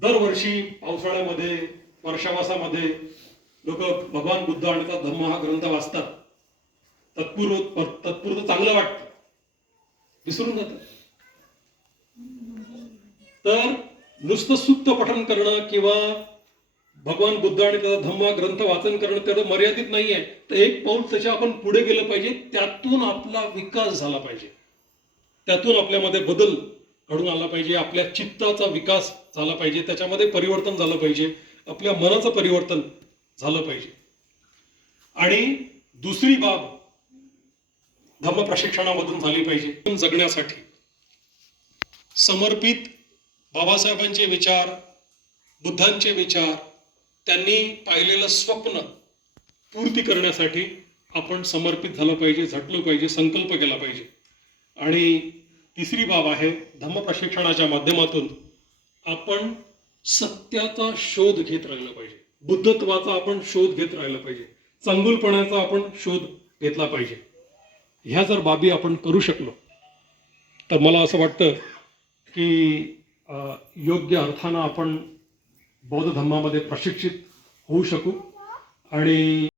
दरवर्षी पावसाळ्यामध्ये वर्षावासामध्ये लोक भगवान बुद्ध आणि त्याचा धम्म हा ग्रंथ वाचतात. तत्पुरतं चांगलं वाटतं, विसरून जातात. तर नुसतं सुक्त पठण करणं किंवा भगवान बुद्ध आणि त्याचा धम्म ग्रंथ वाचन करणं तेवढं मर्यादित नाहीये. तर एक पाऊल त्याच्या आपण पुढे गेलं पाहिजे. त्यातून आपला विकास झाला पाहिजे, त्यातून आपल्यामध्ये बदल घडून आला पाहिजे, आपल्या चित्ताचा विकास झाला पाहिजे, त्याच्यामध्ये परिवर्तन झालं पाहिजे, आपल्या मनाचं परिवर्तन झालं पाहिजे. आणि दुसरी बाब धम्म प्रशिक्षणामधून झाली पाहिजे. जगण्यासाठी समर्पित बाबासाहेबांचे विचार, बुद्धांचे विचार, त्यांनी पाहिलेलं स्वप्न पूर्ती करण्यासाठी आपण समर्पित झालं पाहिजे, झटलो पाहिजे, संकल्प केला पाहिजे. आणि तिसरी बाब आहे, धम्म प्रशिक्षणाच्या माध्यमातून आपण सत्याचा शोध घेत राहिलं पाहिजे, बुद्धत्वाचा आपण शोध घेत राहिलं पाहिजे, चांगुलपणाचा आपण शोध घेतला पाहिजे. ह्या जर बाबी आपण करू शकलो तर मला असं वाटतं की योग्य अर्थानं आपण बौद्ध धम्मामध्ये प्रशिक्षित होऊ शकू. आणि